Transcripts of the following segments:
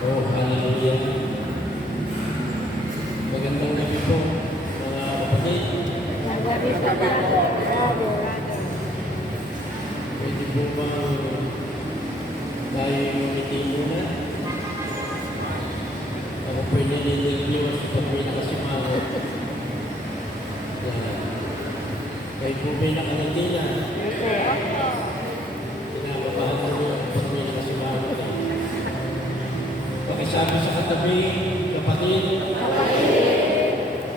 Oh, hallelujah. Magandang gabi po, mga kapatid. Pwede po ba tayo umiti muna? Ako po nililiwas pag may nakasimangot. Kayo po may nakalandi na. Kinababahan ko yun pag may nakasimangot. Pakisabi sa katabi, kapatid.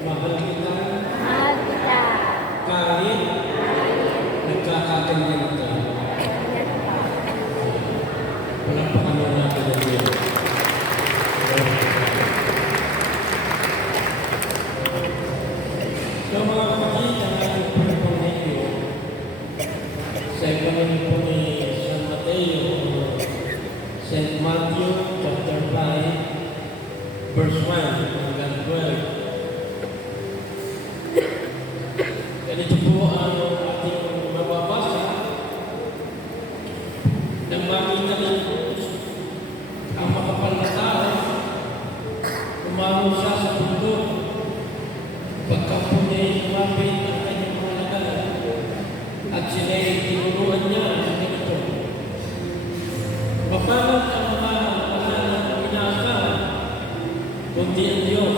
Mahal kita. Kahit nagkakaganyan ka. Walang pangalan natin na niya. So mga kapatid, ang ating pagpapalagyo sa Evangelyo po ni San Mateo, St. Matthew chapter 5, verse 1 hanggang 12. Ganito po ang ating mababasa nang makita ng ang makapal na tao, umahon siya sa bundok. Pagka po niya lumapit ang kanyang mga lagay at sila'y tinuruan niya ang ganito. Mapalat ang mga mahal na inaasahan, kundi ang Diyos,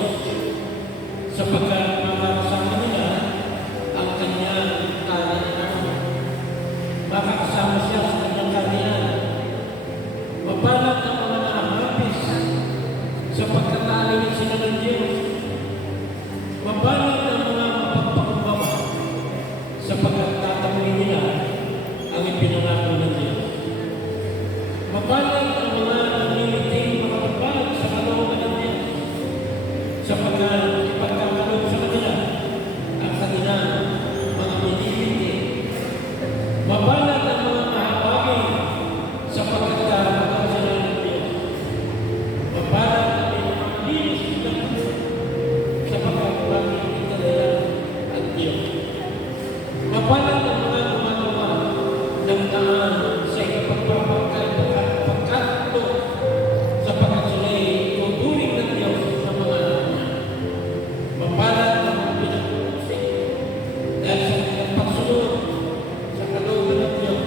sapagkat makakasama nila ang kanyang kaharian. Makakasama siya sa kanyang kaharian. Mapalat ang mga nahapis, sapagkat aalawin sila ng Diyos. Mapalat ang mga mapagpakumbaba, sapagkat tatanungin nila ang ipinangako ng Diyos. Mapalat ang mga nangingiting makapagpalag sa kalooban ng Diyos, sapagkat ipagkakaloob sa kanila ang kanilang mga pinipinti. Mapalat ang mga mahabagin, sapagkat kapag sila ng Diyos. Mapalat ang mga linis ng Diyos, sapagkat pag-ibig nila ang Diyos. Mapalat ang mga gumagawa ng daan sa pagkakto, sapagkat sila'y tuturing ng Diyos sa mga anak niya. Mapalat ang mga pinag-uusig dahil sa kanilang pagsunod sa kalooban ng Diyos,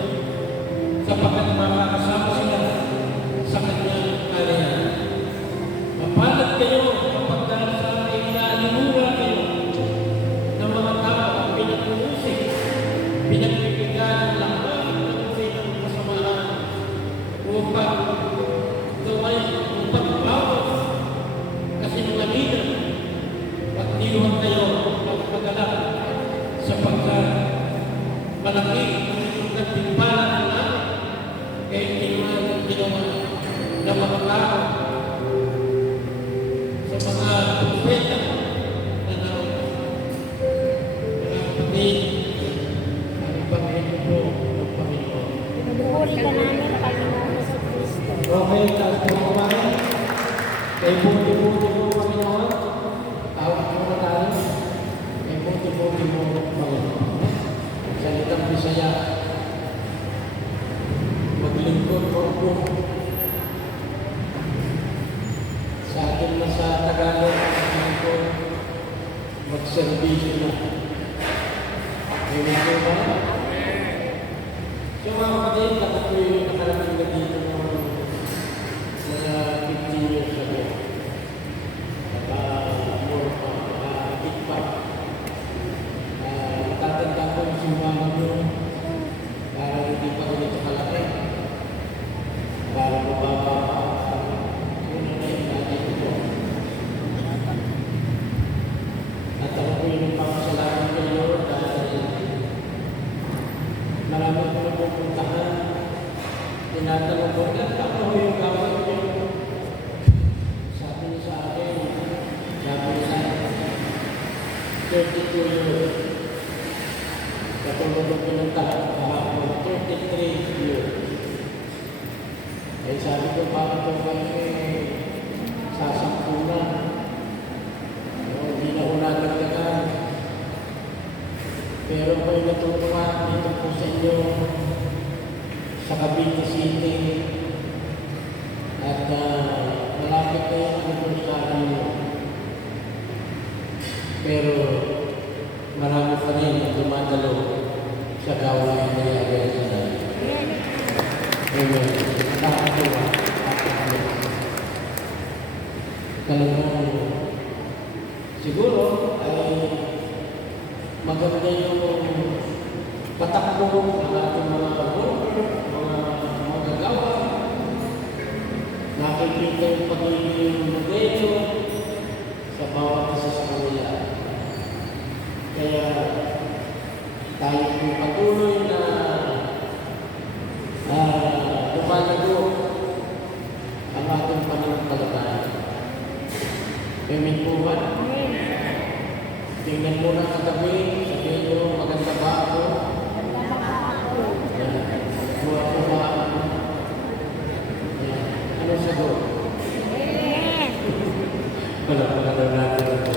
sapagkat makakasama sila sa kanyang kaharian. Mapalat kayo kapag dahil sa inaalimuha kayo ng mga tao ang pinag-uusig, pinagbibigyan ng lahat ng sinang kasamaan upang bawas kasi mga leader at niluhan kayo ng pagkalap sapagkat malaki ang nagtimpala ng langit kaya kinuha ng ginawa ng mga tao sa mga propeta na naroon. Mga kapatid, ang Ebanghelyo po ng Panginoon. Pinupuri ka namin, Panginoon sa Kristo. Okay, taas po kumain. Kay buti-buti po, Panginoon. Tawag po na tayo. Kay buti-buti po, Panginoon. Salitang Bisaya. Maglingkod po po. Sa atin na sa Tagalog, maglingkod, magserbisyo na. Amen po ba? So mga kapatid, ako po yung nakarating na dito ng mga 15 years ago. More pa, higit pa. Natatanda ko yung simbahan doon. Parang hindi pa ganito kalaki. Parang mababa pa. Yun na yung natin ito. At ako po yung papasalamat kay Lord dahil marami ko na pupuntahan. Tinatanong ko, ako yung gawin ko. Sabi niya sa akin, gawin sa 32 years. Katulog ng pinuntahan, kahapon 33 years. Eh sabi ko, bakit ko kayo sasampunan? Hindi na unagagdagan. Pero ko'y natutuwa dito po sa inyo sa Cavite City at malapit na yung anniversary mo. Pero marami pa rin ang dumadalo sa gawain na yari sa dahil. Amen. Nakakatuwa. Talagang siguro ay maganda yung patakbo ng ating mga worker, mga magagawa. Nakikita yung pagiging modelo sa bawat isa sa kanila. Kaya tayo po patuloy na lumalago ang ating pananampalataya. Amen po ba? Tingnan mo na kagabi, sabihin nyo, maganda ba ako? Buha po ba ako? Ano sagot? Wala natin ito.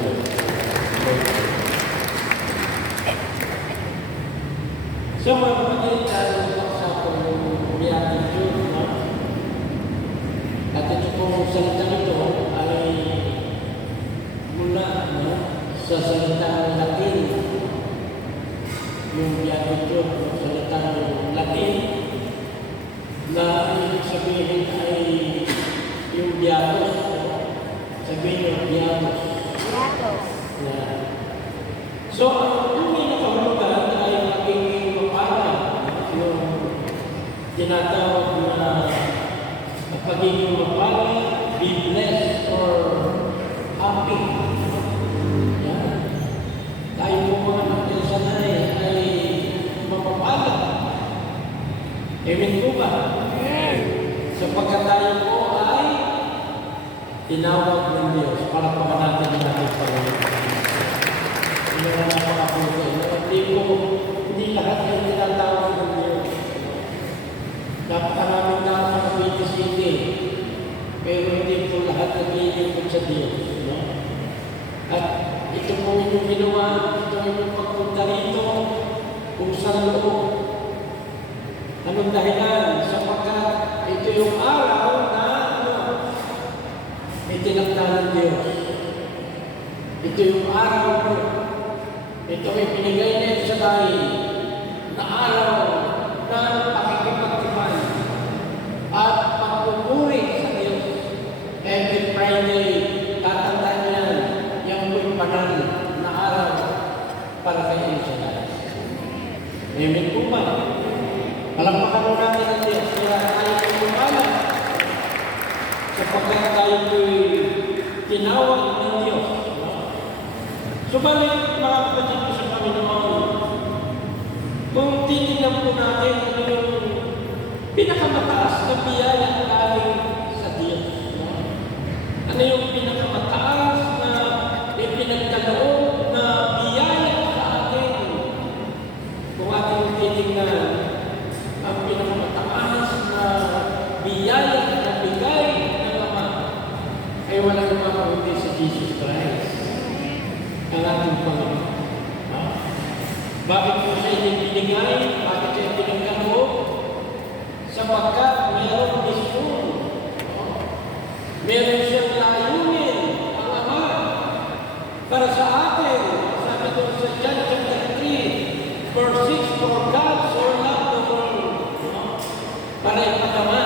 So mga kapatid, tayo sa yung beatitude, no? At ito pong salita nito ay mula, no? Sa salitang Latin, yung beatitude, salitang Latin, na ibig sabihin ay yung beatus, sabihin yung beatus. Yeah. So, ang pinakahulugan ay magiging mapalad, yung tinatawag na pagiging mapalad, be blessed or happy. Yeah. Tayo po mga magkasanay ay mapapalad. Amen po ba? Sapagkat tayo po ay tinawag ng Diyos para pagkanatin natin Panginoon. Hindi na napakabuti. Hindi lahat ay tinatawag ng Diyos. Napakaraming tao sa Cavite City, pero hindi po lahat nag-iinipot sa Diyos. No? At ito po yung ginawa, ito yung pagpunta rito, kung saan loob. Anong dahilan? Sapagkat ito yung araw na itinakda ng Diyos. Ito yung araw na ito ay pinigay niya sa tayo na araw na pakikipagtibay at pagpupuri sa Diyos. Every Friday, tatandaan niya yung may panal na araw para kay Israel. Amen po ba? Palakpakan mo natin ang Diyos kaya tayo kumala sapagkat tayo tinawag ng Diyos. Subalit, mga kapatid ko sa Panginoon, kung titignan po natin ano yung pinakamataas na biyaya na galing sa Diyos. Ano yung pinakamataas na ipinagkaloob na biyaya sa atin? Kung ating titignan, ang pinakamataas na biyaya na bigay ng Ama ay walang iba kundi si Jesus Christ, ang ating Panginoon. Bakit po siya binigay? Bakit siya pinagkaloob? Sapagkat mayroong misyon. Meron siyang layunin, ang Ama, para sa atin. Sabi doon sa John chapter 3, verse 6, for God so loved the world, para ipagawa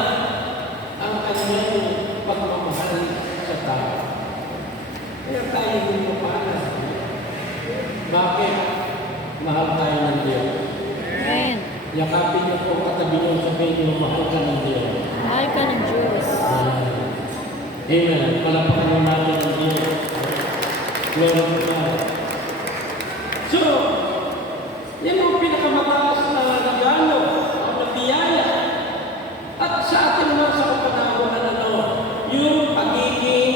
ang kanyang pagmamahal sa tao. Kaya tayo yung mapala. Bakit? Mahal tayo ng Diyos. Amen. Yakapin niyo po katabi niyo sabihin niyo, mahal ka ng Diyos. Mahal ka ng Diyos. Amen. Palapakan mo natin ang Diyos. Glory to God. So, yan ang pinakamataas na regalo o na biyaya. At sa atin naman sa kapanahon na yung pagiging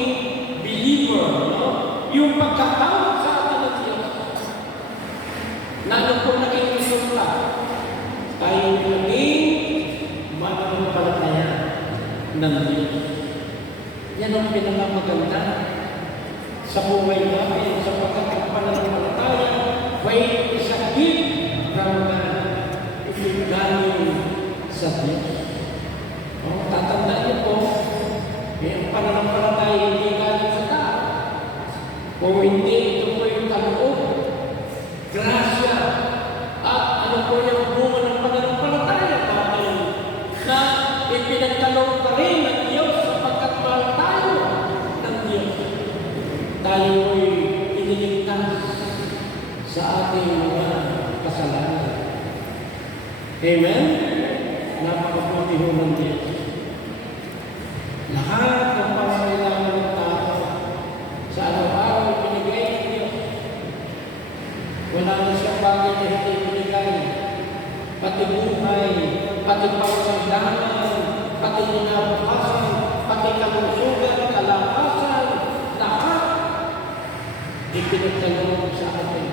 believer, no? Yung pagkatawag sa atin ng Diyos. Na ano po naging resulta? Tayo naging mananampalataya ng Diyos. Yan ang pinakamaganda sa buhay namin, sa pagkakapananampalataya. Faith is a gift from God. Ito'y galing sa Diyos. Tatandaan niyo po, ang pananampalataya hindi galing sa tao. Kung hindi, ito po yung kaloob, grasya, at ano po yung bunga ng pananampalataya natin na ipinagkaloob pa rin ng Diyos sapagkat mahal tayo ng Diyos. Tayo ay iniligtas sa ating mga kasalanan. Amen? Napakabuti ho ng Diyos. Lahat ng pangangailangan ng tao sa araw-araw binigay ng Diyos. Wala na siyang bagay na hindi binigay. Pati buhay, pati pangangailangan, pati ninabukasan, pati kalusugan, kalakasan, lahat ipinagkaloob sa atin.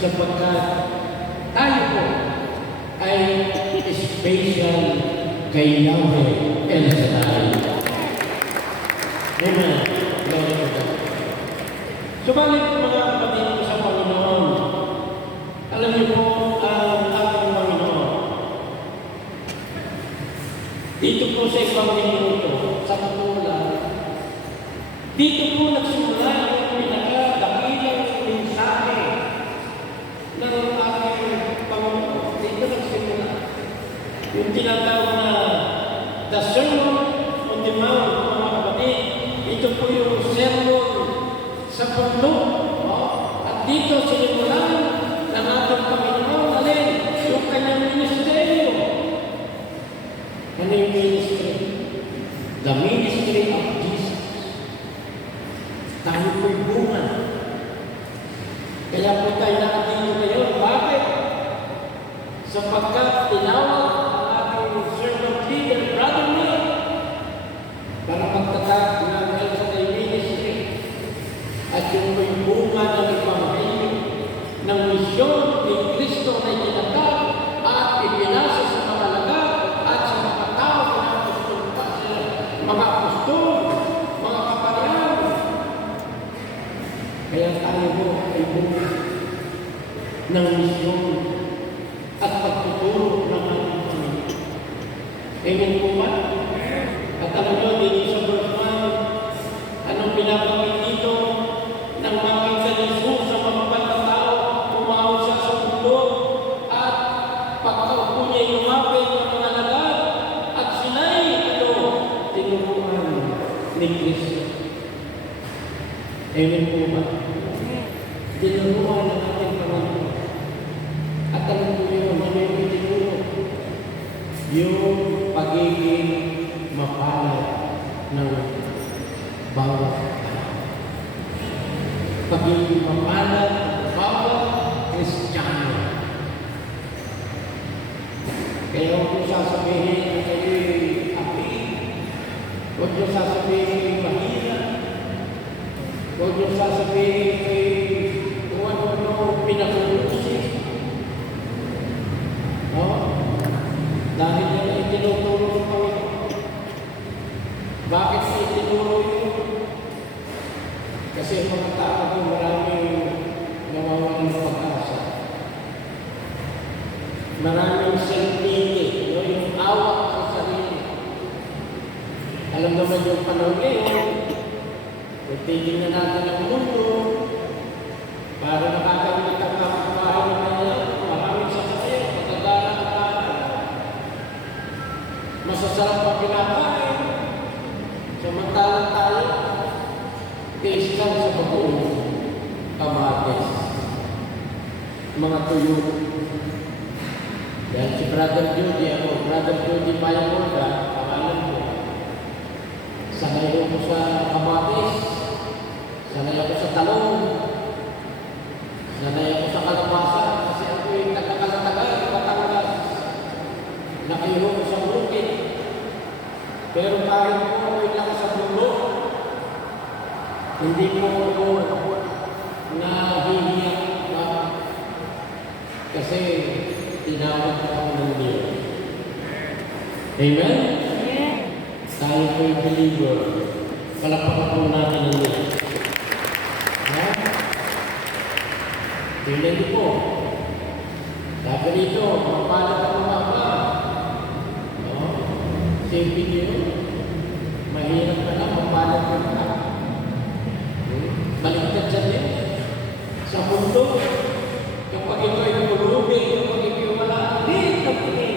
Sapagkat tayo po ay special kay Yahweh El Shaddai. Amen. Glory to God. Subalit mga kapatid ko sa Panginoon, alam niyo po ang ating Panginoon. Dito po sa ibang minuto, sa katulad, dito po nagsimula ang pinakadakilang mensahe ng ating Panginoon. Dito nagsimula. Yung tinatawag na The Sermon on the Mount, mga kapatid. Ito po yung sermon sa bundok. At dito sinimulan ng ating Panginoon alin yung kanyang ministeryo. Ano yung ministry? The ministry of Jesus. Tayo po'y bunga. Kaya po tayo nakatino ngayon. Bakit? Sapagkat tinawag ang ating servant leader, Brother Miller, para magtatag ng El Shaddai Ministry at yung may bunga ng Ebanghelyo ng misyon ni Kristo na itinatag at ipinasa sa mga lagat at sa mga tao mga apostol, mga kapatid. Kaya tayo mo ay bunga ng misyon at pagtuturo ng ating Panginoon. Amen po ba? At alam nyo, dito sa verse 1, anong pinabanggit dito? Nang makita ni Jesus sa mga pagkatao, umawag siya sa mundo at pagkaupo niya lumapit ng mga lagat at sinay ito tinuruan ni Kristo. Amen po ba? Tinuruan ng ating Panginoon. At alam po yun, ano yung itinuro? Yung pagiging mapalad ng bawat tao. Pagiging mapalad ng bawat Kristiyano. Kaya huwag nyo sasabihin na kayo'y api. Huwag nyo sasabihin mahina. Huwag nyo sasabihin kung ano-ano pinag-uusip. Dahil yan ay tinuturo ng Panginoon. Bakit ay tinuro yun? Kasi ang mga tao ko maraming nawawalan ng pag-asa. Maraming self-pity, yung awak sa sarili. Alam naman yung panahon ngayon, pagtigil na natin ang mundo para nakakalimutan ang kapitbahay ng kanya, maraming sasakyan, patagala ng kanan. Masasarap ang kinakain. Samantalang tayo, taste lang sa bagoong kamatis. Mga tuyo. Dahil si Brother Judy, Brother Judy Payamoda, pangalan ko. Sanay ako sa kamatis. Sanay ako sa talong. Sanay ako sa kalabasa. Kasi ako yung nagkakalatagal, Batangas. Nakayuro ko sa bukid. Pero kahit po ako'y sa bundok, hindi po ako nahihiyak pa. Kasi tinawag ako ng Diyos. Amen? Amen. Tayo po'y believer. Palakpakan po natin ang Diyos. Ha? Tingnan niyo po. Sabi nito, mapalad ang mga Isipin niyo yun. Mahirap ka na, mapalag ka na. Baliktad sa Diyos. Sa mundo, kapag ito ay pulubi, kapag ito ay wala, hindi kapili.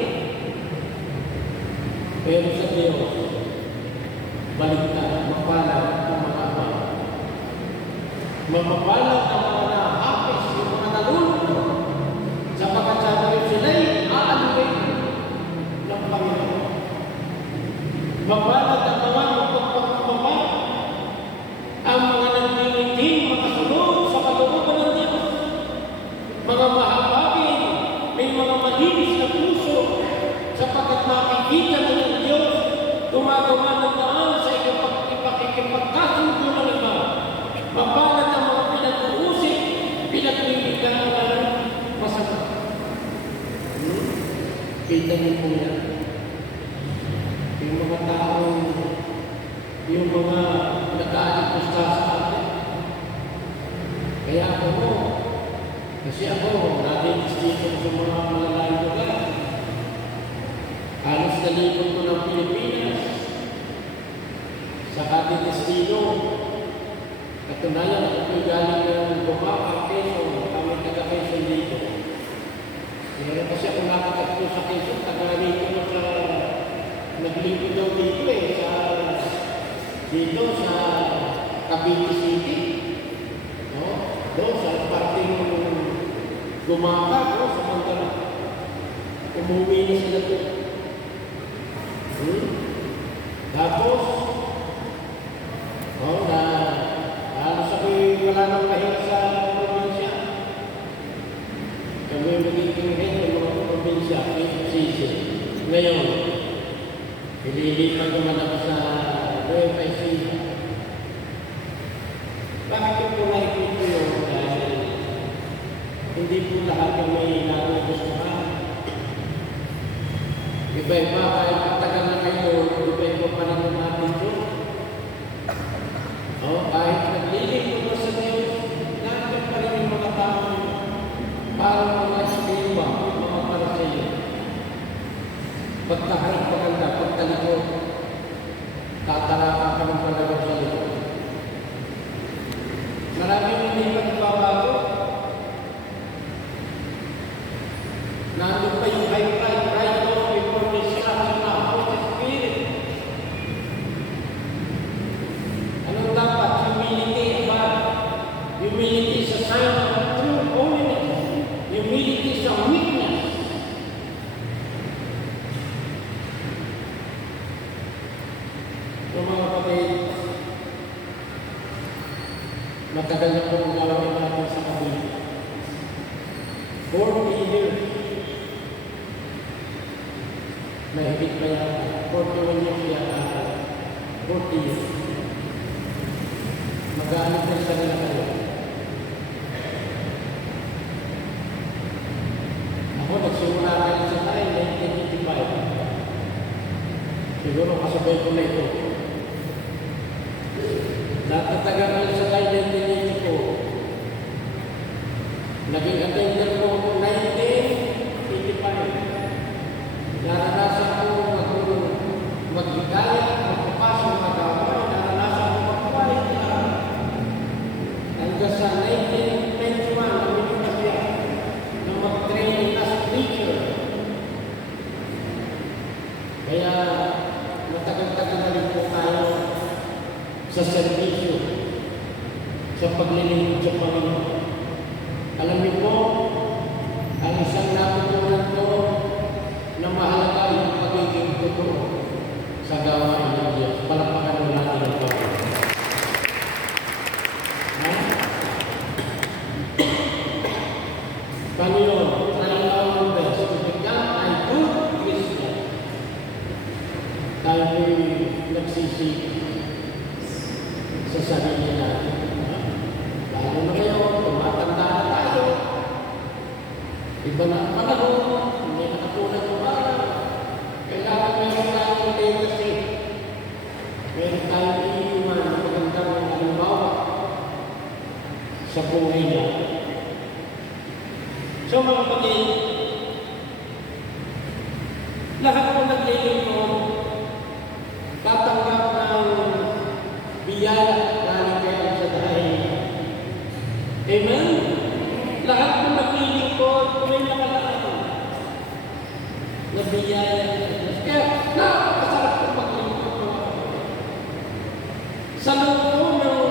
Pero sa Diyos, baliktad, mapalag ang mga ama. Mapapalag ang mga nahapis, yung mga nalulunod. Sapagkat sabi ko sila'y aaluin ng Panginoon. Mapalag ang mga magpagpagpapa, ang mga nagmimiting, makasunod sa kalooban ng Diyos, mga mahabagin, may mga malinis na puso, sapagkat makikita na ng Diyos, gumagawa ng daan sa ikipagkasundo ng iba. Mapalag ang mga pinag-uusip, pinag-ibigan ng masama. Kita niyo po yan. Yung mga taong, yung mga nag-aalipusta sa atin. Kaya ako, kasi ako, natin dito sa mga malalayang lugar. Halos nalipot ko ng Pilipinas. Sa ating destino, katunayan ako galing ng Bumaka, Quezon, kami taga-Quezon dito. Pero kasi ako nakatagpo sa Quezon, taga-rito ko sa naglipod daw dito dito sa Cavite City. No? Doon sa parting Bumaka, no? Sa Mangala. Umuwi na sila doon. Tapos, sabi wala nang kahit sa probinsya. Kami magiging head ng mga probinsya, PCC. Ngayon, ililipat naman ako sa Nueva Ecija. Bakit yung po nakikita yun? Dahil hindi po lahat yung may nagugustuhan. Iba-iba, kahit matagal na kayo, iba-iba pa rin yung attitude. Kahit naglilig mo sa Diyos, nandiyan pa rin yung mga tao parang mga eskriba, mga para sa iyo. Pagkaharap maganda, pagtalikod, tataraka ka ng palagaw sa iyo. Maraming hindi pagbabago. Nandun pa yung high pride, right now, before destruction na, Holy Spirit. Anong dapat? Humility ba? Humility sa sign of true holiness. Humility sa weakness. So mga kapatid, matagal na pong gawin natin sa kabila. 40 years. Mahigit pa yan. 41 years yan. 40 years. Mag-aanap na sa nila kayo. Ako, nagsimula kayo sa tayo, 1985. Siguro kasabay ko na ito. Natatagal kayo sa tayo, 1984. Naging attender ko 1985. Naranasan ko maghigayat, magpapasok, magkaway. Naranasan ko magkaway. Hanggang sa 1921, namin na siya na mag-training as preacher. Kaya matagal-tagal na rin po tayo sa servisyo, sa paglilingkod sa Panginoon. Alam niyo po, ang isang natutunan ko na mahalaga yung pagiging totoo sa gawain ng Diyos. Palakpakan natin ang Panginoon. Panginoon, try our best to become a good Christian. Tayo'y nagsisisi sa sarili natin. Lalo na ngayon, tumatanda na tayo. Iba na ang panahon, hindi na katulad ng araw. Kailangan meron tayong legacy. Meron tayong iiwan na magandang halimbawa sa buhay natin. So mga kapatid, lahat po naglilingkod biyaya galing kay Al Shaddai. Amen? Lahat ng naglilingkod, may nakalaan na biyaya. Kaya, napakasarap ng paglingkod mga kapatid. Sa loob ko ng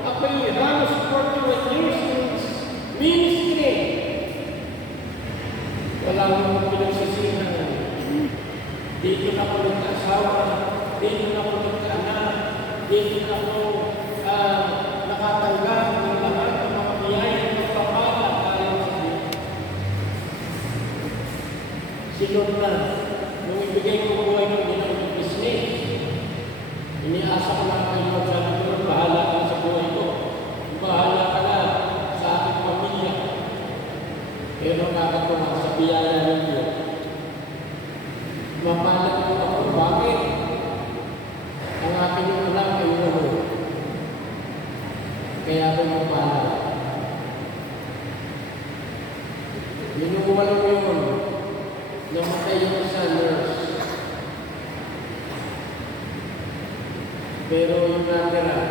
ako'y halos 41 years in ministry, wala akong pinagsisihan. Dito na ako nagkaasawa, dito na ako nagkaanak, dito na ako nakatanggap ng lahat ng mga biyaya ng pagpapala ayon sa Diyos. Si Lord na, nung ibigay ko buhay ko, hindi na ako nag-business. Iniasa ko lang kay Lord, sabi ko, Lord, bahala ka sa buhay ko. Bahala ka na sa aking pamilya. Pero nakakatuwa sa biyaya ng Diyos. Mapalad ko ako. Bakit? Ang aking alam ay ulo. Kaya ako mapalad. Minuwala ko yun. Namatay yung sa nurse. Pero yung natira,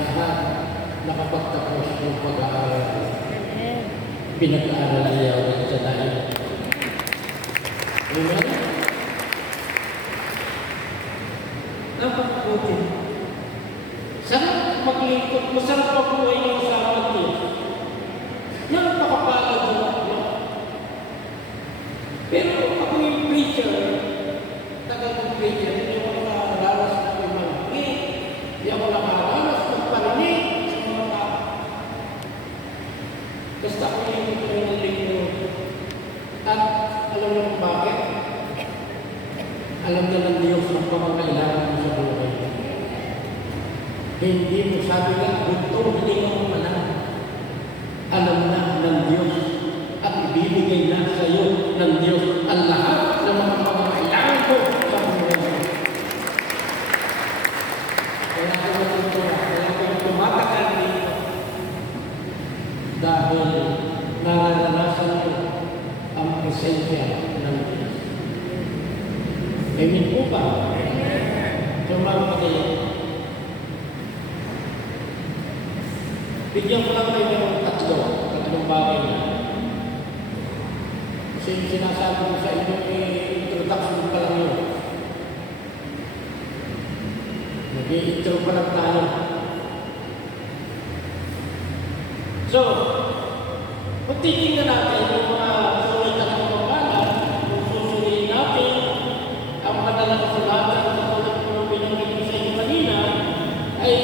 lahat nakapagtapos ng pag-aaral. Amen. Pinag-aaral niya ulit sa dahil. Amen? Napakabuti. Sarap maglingkod, masarap mabuhay ng usapan niya. Napakapalad ng ako. Pero ako yung preacher, tagal ng preacher, hindi ako nakaranas na may malaki, hindi ako nakaranas ng parinig sa mga tao. Basta ako yung lingkod. At alam mo kung bakit? Alam na ng Diyos ang pamangailangan mo sa buhay. Hindi mo sabi nga, gusto, hindi mo malang. Alam na ng Diyos at ibibigay na sa iyo ng Diyos ang lahat ng mga pamangailangan ko sa buhay. Kaya ako tumatagal dito dahil nararanasan ko ang presensya ng Diyos. Amen po ba? So mga kapatid, bigyan ko lang kayo ng tatlong bagay na. Kasi yung sinasabi ko sa inyo, introduction pa lang yun. Nag-i-intro pa lang tayo. So, kung titingnan natin yung mga sulit at pagpapala, kung susuriin natin ang madalang kasulatan sa tulad ng pinanggit ko sa inyo kanina, ay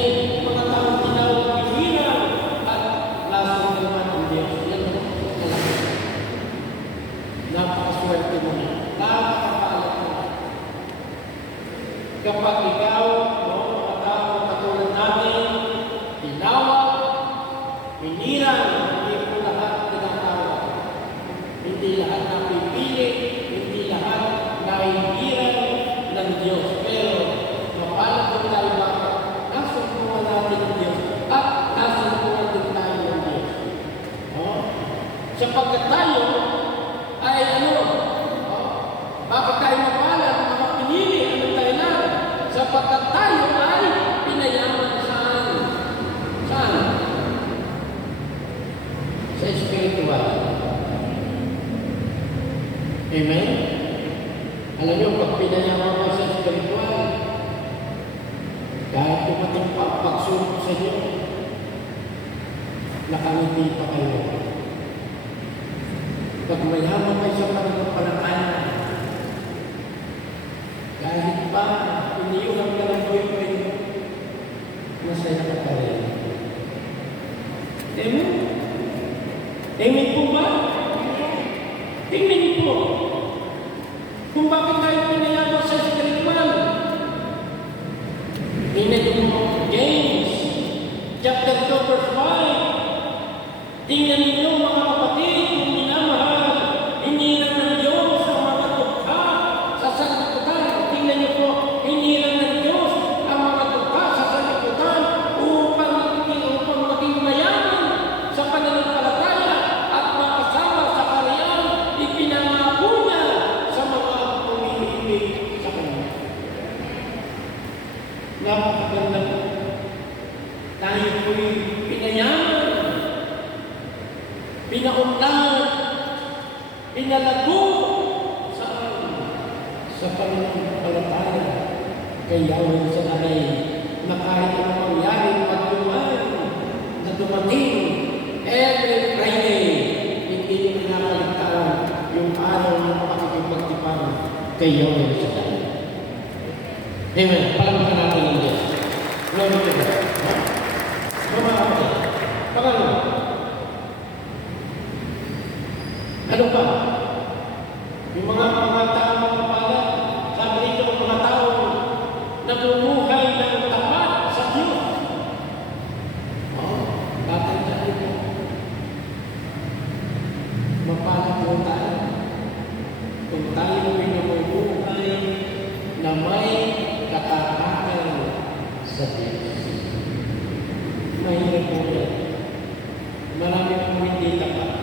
mga taong tinawag ng hirang at lasong naman ang Diyos. Yan ang talaga. Napakaswerte mo na. Napakapalad mo. Kapag ikaw, mga tao katulad natin, tinawag, hinirang, hindi po lahat tinatawag. Hindi lahat napipili, hindi lahat nahihiran ng Diyos. Pero, mapalad ko tayo bakit? Nasumpungan natin ng Diyos at nasumpungan din tayo ng Diyos. Oh? Sapagkat tayo ay bakit tayo mapalad? Mga pinili, anong dahilan? Sapagkat tayo ay pinayaman saan? Saan? Sa spiritual. Amen? Alam niyo, pag pinayaman ka sa spiritual, kahit tumating pa ang pagsulong sa inyo, nakangiti pa kayo. Pag mayaman kayo sa pananampalataya, kahit pa iniulang ka ng boyfriend mo, masaya ka pa rin. Amen? Amen po ba? Tingnan niyo po. Kung bakit tayo pinayaman sa spiritual. Tingnan niyo po, James, chapter 2, verse 5. Tingnan niyo mga kapatid, kung minamahal, hindi na pinalago sa pananampalataya kay Yahweh sa nanay na kahit anong mangyari pagduman na dumating every Friday, hindi nyo pinakaligtaan yung araw ng pakikipagtipan kay Yahweh sa nanay. Amen. Palamahan natin ang Diyos. Glory to God. Mamahal. Pangalawa. Ano pa? Yung mga taong mapapala, sabi nito mga taong namumuhay ng tapat sa Diyos. Tatandaan mo. Mapala po tayo. Kung tayo ay namumuhay na may katapatan sa Diyos. Mahirap po yan. Marami pong hindi tapat.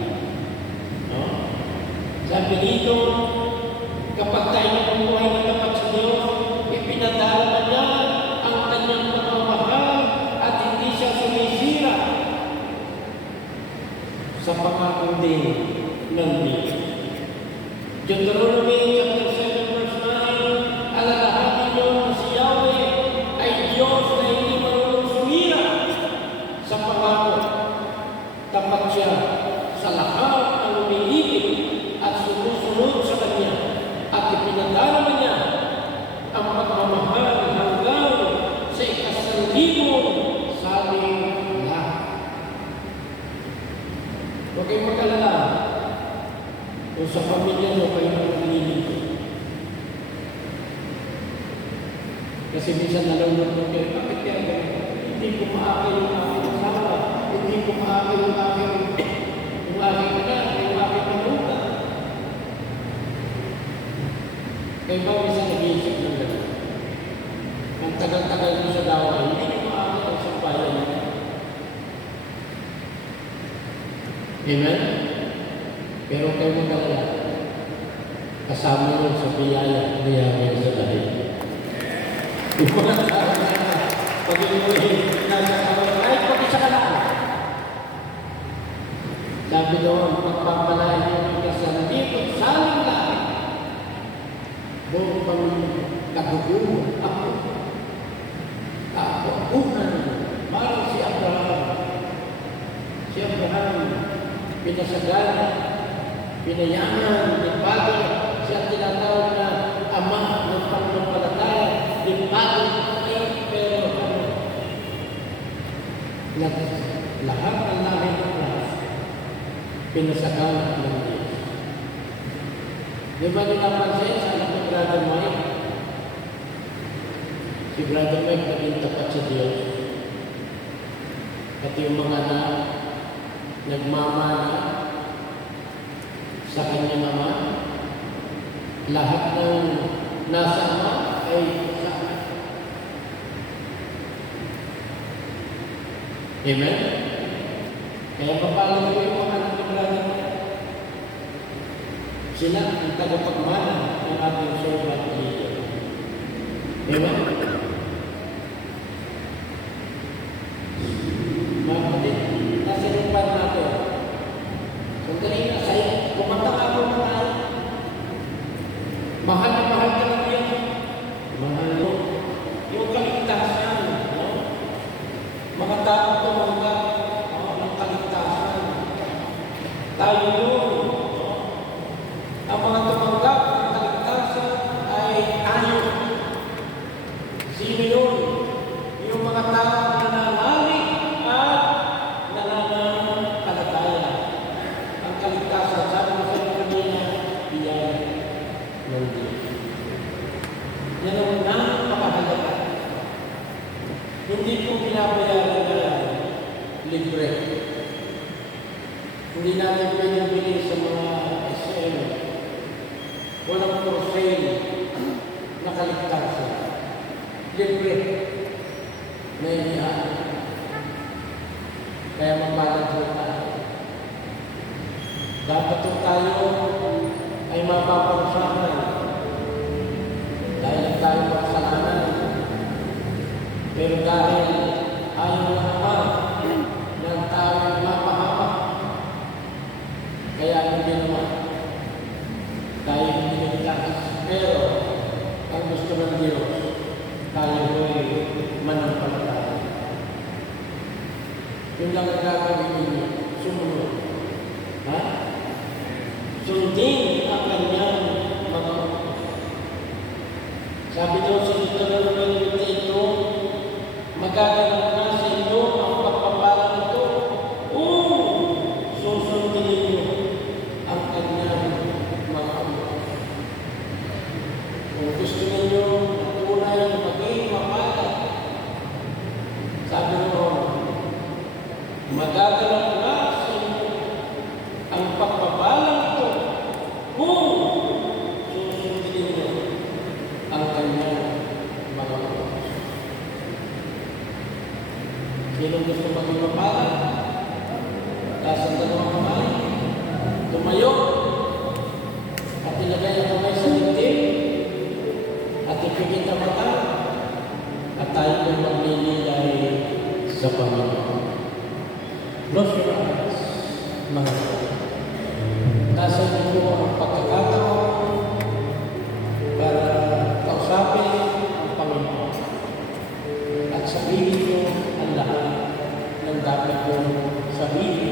Sabi dito, kapag tayo namumuhay ng tapat sa Diyos, ipinadala niya ang kanyang pagmamahal at hindi siya sumisira sa pangako din ng Diyos. Deuteronomy chapter 7 verse 9, alalahanin niyo na si Yahweh ay Diyos na hindi marunong sumira sa pangako. Tapat siya sa lahat ng umiibig at sumusunod sa Kanya at ipinadala niya ang pagmamahal hanggang sa ikasalibong saling lahat. Huwag kayong mag-alala kung sa pamilya mo kayo ng maglilingkod. Kasi minsan nalulog kayo, bakit kaya ganito? Hindi ko maakay yung aking asawa, hindi ko maakay yung aking anak, yung aking manuta. Kaya ba minsan nag-iisip ng gano'n? Ang tagal-tagal mo sa dawa, hindi ko maakay ang sampayan niya. Amen? Pero kayo mag-alala, kasama yun sa biyaya sa dahil. Yung mga tao na pag-inuhin, nasa kawan, kahit pag-isa ka lang. Sabi doon, pagpapalain mo ng kasanditot, saling lahat. Buong pamilya, kaguguhan ako. Kaguguhan, parang si Abraham. Si Abraham, pinasagana, pinayaman, nagbago, siya tinatawag na ama ng pagpapalataya, nagbago, pero lahat ng lahi ng Diyos, pinasagana ng Diyos. Di ba ninapansin sa anak ng Brother Mike? Si Brother Mike naging tapat sa Diyos. At yung mga anak, nagmamana sa kanyang ama, lahat ng nasa ama ay sa ama. Amen? Kaya papalang ko yung mga anak ng Brother Mike. Sila ang tagapagmana ng ating servant leader. Amen? Mga kapatid, nasa lupan natin. Sandali na sa'yo, kumanta ka mo na tayo. Mahal na mahal ka ng Diyos. Mahal mo. Yung kaligtasan, no? Mga tao tumanggap ng kaligtasan. Tayo yun. Ang mga tumanggap ng kaligtasan ay tayo. Sino yun? Yung mga tao na nananalig at nananampalataya. Ang kaligtasan, sabi mo sa kanina, biyaya ng Diyos. Yan ang napakahalaga. Hindi po pinabayaran na libre. Hindi natin pwedeng bilhin sa mga SM. Walang for sale na kaligtasan. Libre. Nahihiyan. Kaya magbalag po tayo. Dapat po tayo ay mapapansahan. Dahil tayo makasalanan. Pero dahil ayaw na naman ng tao ay mapahamak. Kaya hindi naman gusto ng Diyos, tayo ay manampalataya. Yun lang ang gagawin ninyo. Sumunod. Ha? Sundin ang kanyang mga utos. Sabi daw sa Deuteronomy 28, magaganap na sa inyo ang pagpapala nito kung susundin ninyo ang kanyang mga utos. Kung gusto ninyo tunay na maging mapalad, sabi ko, magaganap na sa inyo ang pagpapalang ito kung susundin ninyo ang kanyang mga utos. Sino gusto maging mapalad? Taas ang dalawang kamay, tumayo, at ilagay ang kamay sa dibdib, at ipigit ang mata, at tayo ay magnilay sa Panginoon. Close your eyes, mga kapatid. Nasa inyo ang pagkakataon para kausapin ang Panginoon at sabihin niyo ang lahat ng dapat mong sabihin